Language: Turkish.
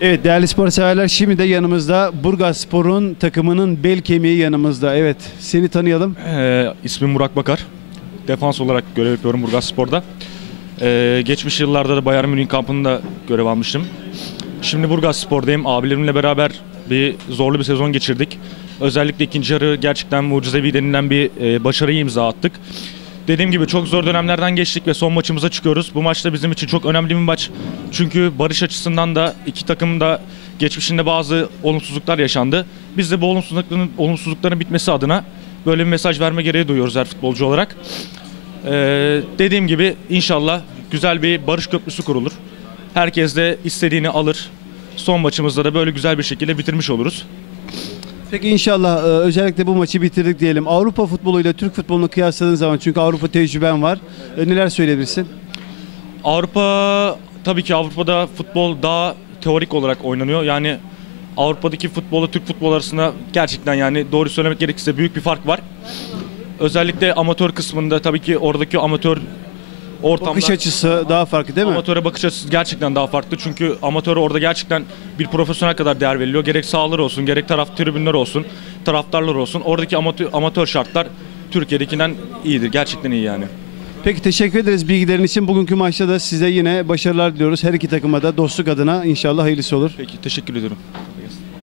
Evet değerli spor severler şimdi de yanımızda Burgaz Spor'un takımının bel kemiği yanımızda. Evet seni tanıyalım. Ee, ismim Burak Bakar. Defans olarak görev yapıyorum Burgaz Spor'da. Ee, geçmiş yıllarda da Bayern Münih kampında görev almıştım. Şimdi Burgaz Spor'dayım. Abilerimle beraber bir zorlu bir sezon geçirdik. Özellikle ikinci yarı gerçekten mucizevi denilen bir e, başarıyı imza attık. Dediğim gibi çok zor dönemlerden geçtik ve son maçımıza çıkıyoruz. Bu maç da bizim için çok önemli bir maç. Çünkü barış açısından da iki takım da geçmişinde bazı olumsuzluklar yaşandı. Biz de bu olumsuzlukların, olumsuzlukların bitmesi adına böyle bir mesaj verme gereği duyuyoruz her futbolcu olarak. Ee, dediğim gibi inşallah güzel bir barış köprüsü kurulur. Herkes de istediğini alır. Son maçımızda da böyle güzel bir şekilde bitirmiş oluruz. Peki inşallah e, özellikle bu maçı bitirdik diyelim. Avrupa futboluyla Türk futbolunu kıyasladığın zaman çünkü Avrupa tecrüben var. E, Neler söyleyebilirsin? Avrupa tabii ki Avrupa'da futbol daha teorik olarak oynanıyor. Yani Avrupa'daki futbolla Türk futbol arasında gerçekten yani doğru söylemek gerekirse büyük bir fark var. Özellikle amatör kısmında tabii ki oradaki amatör ortamda Bakış açısı daha farklı değil mi? amatöre bakış açısı gerçekten daha farklı. Çünkü amatör orada gerçekten bir profesyonel kadar değer veriliyor. Gerek sahalar olsun, gerek taraf tribünler olsun, taraftarlar olsun. Oradaki amatör, amatör şartlar Türkiye'dekinden iyidir. Gerçekten iyi yani. Peki teşekkür ederiz bilgilerin için. Bugünkü maçta da size yine başarılar diliyoruz. Her iki takıma da dostluk adına inşallah hayırlısı olur. Peki teşekkür ediyorum.